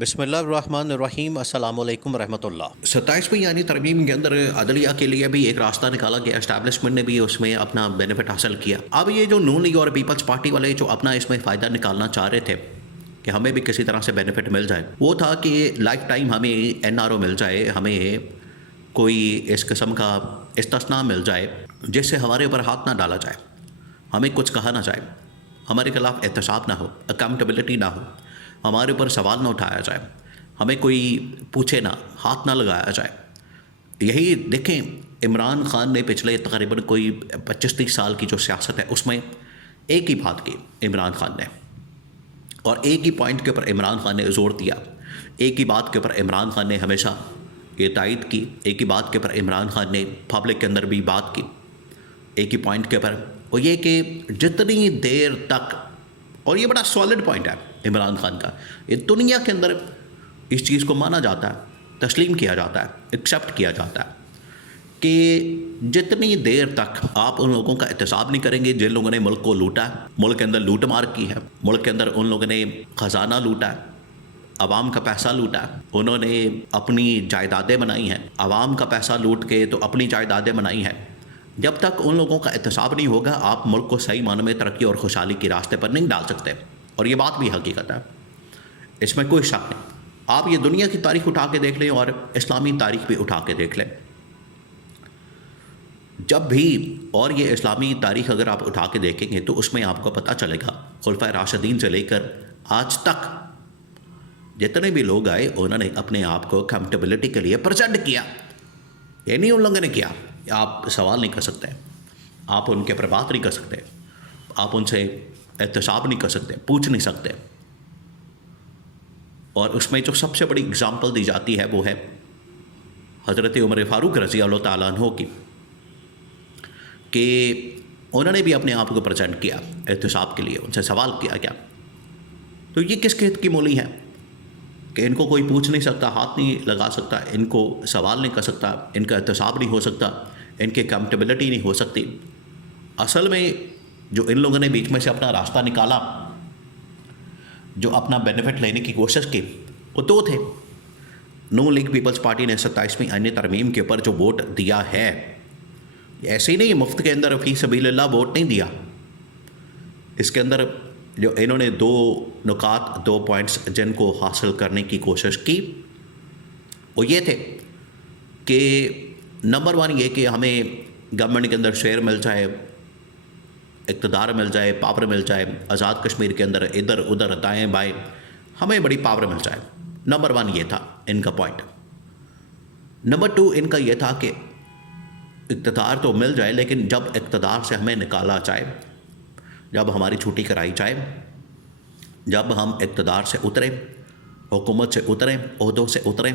بسم اللہ الرحمن الرحیم، السلام علیکم ورحمۃ اللہ۔ 27ویں یعنی ترمیم کے اندر عدلیہ کے لیے بھی ایک راستہ نکالا گیا، اسٹیبلشمنٹ نے بھی اس میں اپنا بینیفٹ حاصل کیا۔ اب یہ جو نون لیگ اور پیپلز پارٹی والے جو اپنا اس میں فائدہ نکالنا چاہ رہے تھے کہ ہمیں بھی کسی طرح سے بینیفٹ مل جائے، وہ تھا کہ لائف ٹائم ہمیں NRO مل جائے، ہمیں کوئی اس قسم کا استثناء مل جائے جس سے ہمارے اوپر ہاتھ نہ ڈالا جائے، ہمیں کچھ کہا نہ جائے، ہمارے خلاف احتساب نہ ہو، اکاؤنٹیبلٹی نہ ہو، ہمارے اوپر سوال نہ اٹھایا جائے، ہمیں کوئی پوچھے نہ، ہاتھ نہ لگایا جائے۔ یہی دیکھیں، عمران خان نے پچھلے تقریباً کوئی 25-30 سال کی جو سیاست ہے اس میں ایک ہی بات کی عمران خان نے، اور ایک ہی پوائنٹ کے اوپر عمران خان نے زور دیا، ایک ہی بات کے اوپر عمران خان نے ہمیشہ یہ تائید کی، ایک ہی بات کے اوپر عمران خان نے پبلک کے اندر بھی بات کی، ایک ہی پوائنٹ کے اوپر، وہ یہ کہ جتنی دیر تک، اور یہ بڑا سالڈ پوائنٹ ہے عمران خان کا، یہ دنیا کے اندر اس چیز کو مانا جاتا ہے، تسلیم کیا جاتا ہے، ایکسیپٹ کیا جاتا ہے کہ جتنی دیر تک آپ ان لوگوں کا احتساب نہیں کریں گے جن لوگوں نے ملک کو لوٹا ہے، ملک کے اندر لوٹ مار کی ہے، ملک کے اندر ان لوگوں نے خزانہ لوٹا ہے، عوام کا پیسہ لوٹا ہے، انہوں نے اپنی جائیدادیں بنائی ہیں، عوام کا پیسہ لوٹ کے تو اپنی جائیدادیں بنائی ہیں، جب تک ان لوگوں کا احتساب نہیں ہوگا آپ ملک کو صحیح معنوں میں ترقی اور خوشحالی کے راستے پر نہیں ڈال سکتے۔ اور یہ بات بھی حقیقت ہے، اس میں کوئی شک نہیں۔ آپ یہ دنیا کی تاریخ اٹھا کے دیکھ لیں اور اسلامی تاریخ بھی اٹھا کے دیکھ لیں، جب بھی، اور یہ اسلامی تاریخ اگر آپ اٹھا کے دیکھیں گے تو اس میں آپ کو پتہ چلے گا خلفائے راشدین سے لے کر آج تک جتنے بھی لوگ آئے انہوں نے اپنے آپ کو اکاؤنٹیبلٹی کے لیے پریزنٹ کیا، یہ نہیں ان لوگوں نے کیا۔ آپ سوال نہیں کر سکتے، آپ ان کے پر بات نہیں کر سکتے، آپ ان سے احتساب نہیں کر سکتے، پوچھ نہیں سکتے۔ اور اس میں جو سب سے بڑی اگزامپل دی جاتی ہے وہ ہے حضرت عمر فاروق رضی اللہ تعالیٰ عنہ کی، کہ انہوں نے بھی اپنے آپ کو پریزنٹ کیا احتساب کے لیے، ان سے سوال کیا گیا۔ تو یہ کس قسط کی مولی ہے کہ ان کو کوئی پوچھ نہیں سکتا، ہاتھ نہیں لگا سکتا، ان کو سوال نہیں کر سکتا، ان کا احتساب نہیں ہو سکتا، ان کی اکاؤنٹیبلٹی نہیں ہو سکتی۔ اصل میں جو ان لوگوں نے بیچ میں سے اپنا راستہ نکالا، جو اپنا بینیفٹ لینے کی کوشش کی، وہ دو تھے۔ نون لیگ پیپلز پارٹی نے 27ویں آئینی ترمیم کے اوپر جو ووٹ دیا ہے، ایسے ہی نہیں مفت کے اندر فی سبیل اللہ ووٹ نہیں دیا، اس کے اندر جو انہوں نے دو نکات، دو پوائنٹس جن کو حاصل کرنے کی کوشش کی، وہ یہ تھے کہ نمبر 1 یہ کہ ہمیں گورنمنٹ کے اندر شیئر مل جائے، اقتدار مل جائے، پاور مل جائے، آزاد کشمیر کے اندر ادھر ادھر دائیں بائیں ہمیں بڑی پاور مل جائے۔ نمبر 1 یہ تھا ان کا پوائنٹ۔ نمبر 2 ان کا یہ تھا کہ اقتدار تو مل جائے لیکن جب اقتدار سے ہمیں نکالا جائے، جب ہماری چھٹی کرائی جائے، جب ہم اقتدار سے اتریں، حکومت سے اتریں، عہدوں سے اتریں،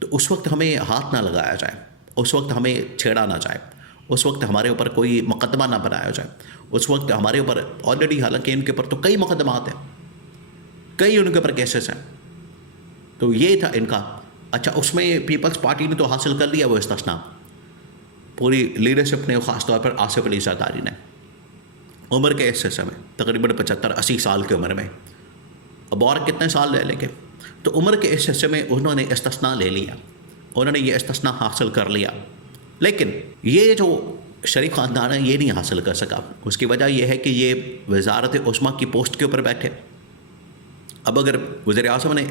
تو اس وقت ہمیں ہاتھ نہ لگایا جائے، اس وقت ہمیں چھیڑا نہ جائے، اس وقت ہمارے اوپر کوئی مقدمہ نہ بنایا جائے، اس وقت ہمارے اوپر آلریڈی، حالانکہ ان کے اوپر تو کئی مقدمات ہیں، کئی ان کے اوپر کیسز ہیں، تو یہ تھا ان کا۔ اچھا، اس میں پیپلز پارٹی نے تو حاصل کر لیا وہ استثناء، پوری لیڈرشپ نے، خاص طور پر آصف علی زرداری نے، عمر کے اس حصے میں تقریباً 75-80 سال کی عمر میں، اب اور کتنے سال لے لیں گے، تو عمر کے اس حصے میں انہوں نے استثناء لے لیا، انہوں نے یہ استثناء حاصل کر لیا، لیکن یہ جو شریف خاندان ہے یہ نہیں حاصل کر سکا۔ اس کی وجہ یہ ہے کہ یہ وزارت عظمیٰ کی پوسٹ کے اوپر بیٹھے۔ اب اگر وزیر اعظم نے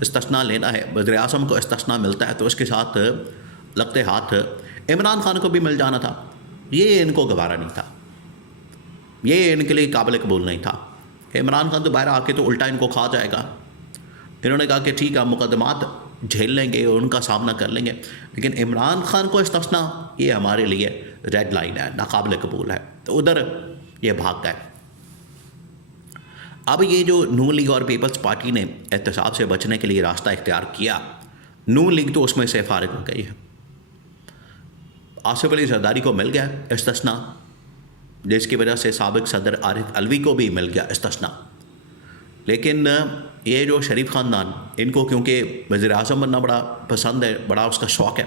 استثناء لینا ہے، وزیر اعظم کو استثناء ملتا ہے تو اس کے ساتھ لگتے ہاتھ عمران خان کو بھی مل جانا تھا، یہ ان کو گوارا نہیں تھا، یہ ان کے لیے قابل قبول نہیں تھا۔ عمران خان تو باہر آ کے تو الٹا ان کو کھا جائے گا۔ انہوں نے کہا کہ ٹھیک ہے، مقدمات جھیل لیں گے، ان کا سامنا کر لیں گے، لیکن عمران خان کو استثناء یہ ہمارے لیے ریڈ لائن ہے، ناقابل قبول ہے، تو ادھر یہ بھاگ گئے۔ اب یہ جو نون لیگ اور پیپلز پارٹی نے احتساب سے بچنے کے لیے راستہ اختیار کیا، نون لیگ تو اس میں سے فارغ ہو گئی ہے۔ آصف علی زرداری کو مل گیا استثناء، جس کی وجہ سے سابق صدر عارف علوی کو بھی مل گیا استثناء، لیکن یہ جو شریف خاندان، ان کو کیونکہ وزیر اعظم بننا بڑا پسند ہے، بڑا اس کا شوق ہے،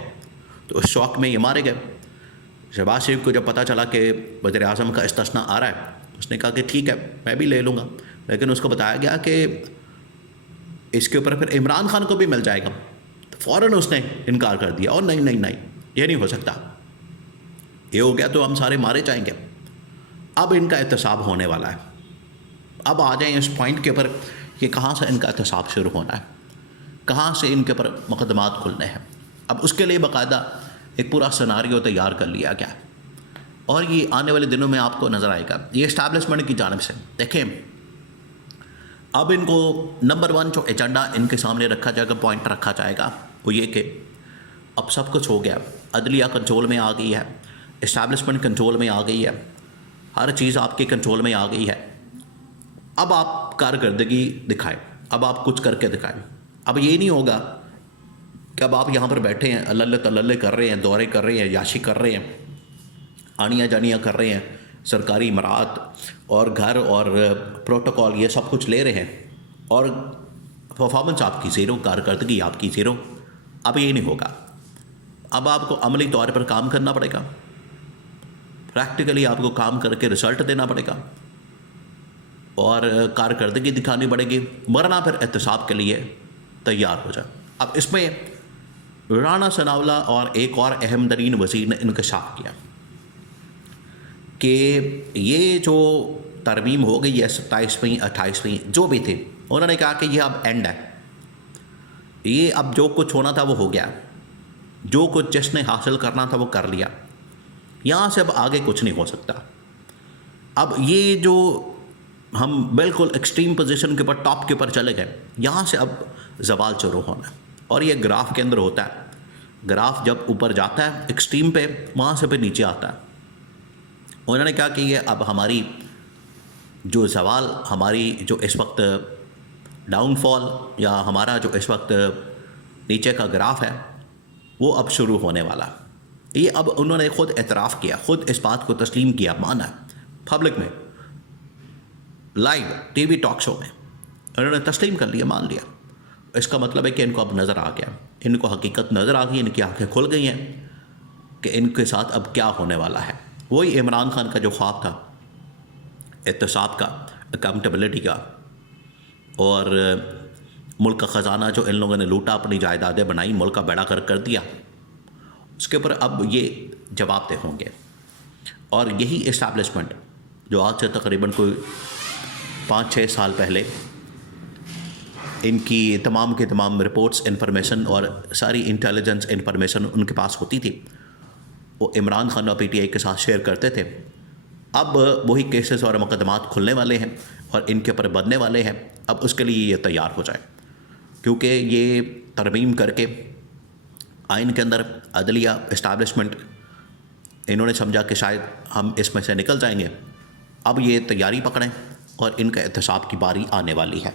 تو اس شوق میں یہ مارے گئے۔ شہباز شریف کو جب پتہ چلا کہ وزیر اعظم کا استثناء آ رہا ہے، اس نے کہا کہ ٹھیک ہے میں بھی لے لوں گا، لیکن اس کو بتایا گیا کہ اس کے اوپر پھر عمران خان کو بھی مل جائے گا. تو فوراً اس نے انکار کر دیا اور نہیں یہ نہیں ہو سکتا, یہ ہو گیا تو ہم سارے مارے جائیں گے. اب ان کا احتساب ہونے والا ہے. اب آ جائیں اس پوائنٹ کے اوپر کہ کہاں سے ان کا احتساب شروع ہونا ہے, کہاں سے ان کے اوپر مقدمات کھلنے ہیں. اب اس کے لیے باقاعدہ ایک پورا سناریو تیار کر لیا گیا ہے, اور یہ آنے والے دنوں میں آپ کو نظر آئے گا. یہ اسٹیبلشمنٹ کی جانب سے دیکھیں, اب ان کو نمبر 1 جو ایجنڈا ان کے سامنے رکھا جائے گا, پوائنٹ رکھا جائے گا, وہ یہ کہ اب سب کچھ ہو گیا, عدلیہ کنٹرول میں آ گئی ہے, اسٹیبلشمنٹ کنٹرول میں آ گئی ہے, ہر چیز آپ کے کنٹرول میں آ گئی ہے. اب آپ کارکردگی دکھائیں, اب آپ کچھ کر کے دکھائیں. اب یہ نہیں ہوگا کہ اب آپ یہاں پر بیٹھے ہیں, اللہ تللے کر رہے ہیں, دورے کر رہے ہیں, یاشی کر رہے ہیں, آنیاں جانیاں کر رہے ہیں, سرکاری امارات اور گھر اور پروٹوکول یہ سب کچھ لے رہے ہیں, اور پرفارمنس آپ کی زیرو, کارکردگی آپ کی زیرو. اب یہ نہیں ہوگا. اب آپ کو عملی طور پر کام کرنا پڑے گا, پریکٹیکلی آپ کو کام کر کے رزلٹ دینا پڑے گا, اور کارکردگی دکھانی پڑے گی, ورنہ پھر احتساب کے لیے تیار ہو جائے. اب اس میں رانا ثناءاللہ اور ایک اور اہم ترین وزیر نے انکشاف کیا کہ یہ جو ترمیم ہو گئی ہے 27ویں 28ویں جو بھی تھی, انہوں نے کہا کہ یہ اب اینڈ ہے, یہ اب جو کچھ ہونا تھا وہ ہو گیا, جو کچھ جس نے حاصل کرنا تھا وہ کر لیا, یہاں سے اب آگے کچھ نہیں ہو سکتا. اب یہ جو ہم بالکل ایکسٹریم پوزیشن کے اوپر ٹاپ کے اوپر چلے گئے, یہاں سے اب زوال شروع ہونا ہے. اور یہ گراف کے اندر ہوتا ہے, گراف جب اوپر جاتا ہے ایکسٹریم پہ, وہاں سے پھر نیچے آتا ہے. انہوں نے کہا کہ یہ اب ہماری جو زوال, ہماری جو اس وقت ڈاؤن فال یا ہمارا جو اس وقت نیچے کا گراف ہے, وہ اب شروع ہونے والا. یہ اب انہوں نے خود اعتراف کیا, خود اس بات کو تسلیم کیا, مانا پبلک میں, live TV talk show میں انہوں نے تسلیم کر لیا, مان لیا. اس کا مطلب ہے کہ ان کو اب نظر آ گیا, ان کو حقیقت نظر آ گئی, ان کی آنکھیں کھل گئی ہیں کہ ان کے ساتھ اب کیا ہونے والا ہے. وہی عمران خان کا جو خواب تھا احتساب کا, اکاؤنٹیبلٹی کا, اور ملک کا خزانہ جو ان لوگوں نے لوٹا, اپنی جائیدادیں بنائی, ملک کا بیڑا کر دیا, اس کے اوپر اب یہ جواب دہ ہوں گے. اور یہی اسٹیبلشمنٹ جو آج سے تقریباً کوئی 5-6 سال پہلے ان کی تمام کے تمام رپورٹس, انفارمیشن اور ساری انٹیلیجنس انفارمیشن ان کے پاس ہوتی تھی, وہ عمران خان اور پی ٹی آئی کے ساتھ شیئر کرتے تھے. اب وہی کیسز اور مقدمات کھلنے والے ہیں اور ان کے اوپر بننے والے ہیں. اب اس کے لیے یہ تیار ہو جائے, کیونکہ یہ ترمیم کر کے آئین کے اندر عدلیہ اسٹیبلشمنٹ انہوں نے سمجھا کہ شاید ہم اس میں سے نکل جائیں گے. اب یہ تیاری پکڑیں اور ان کا احتساب کی باری آنے والی ہے.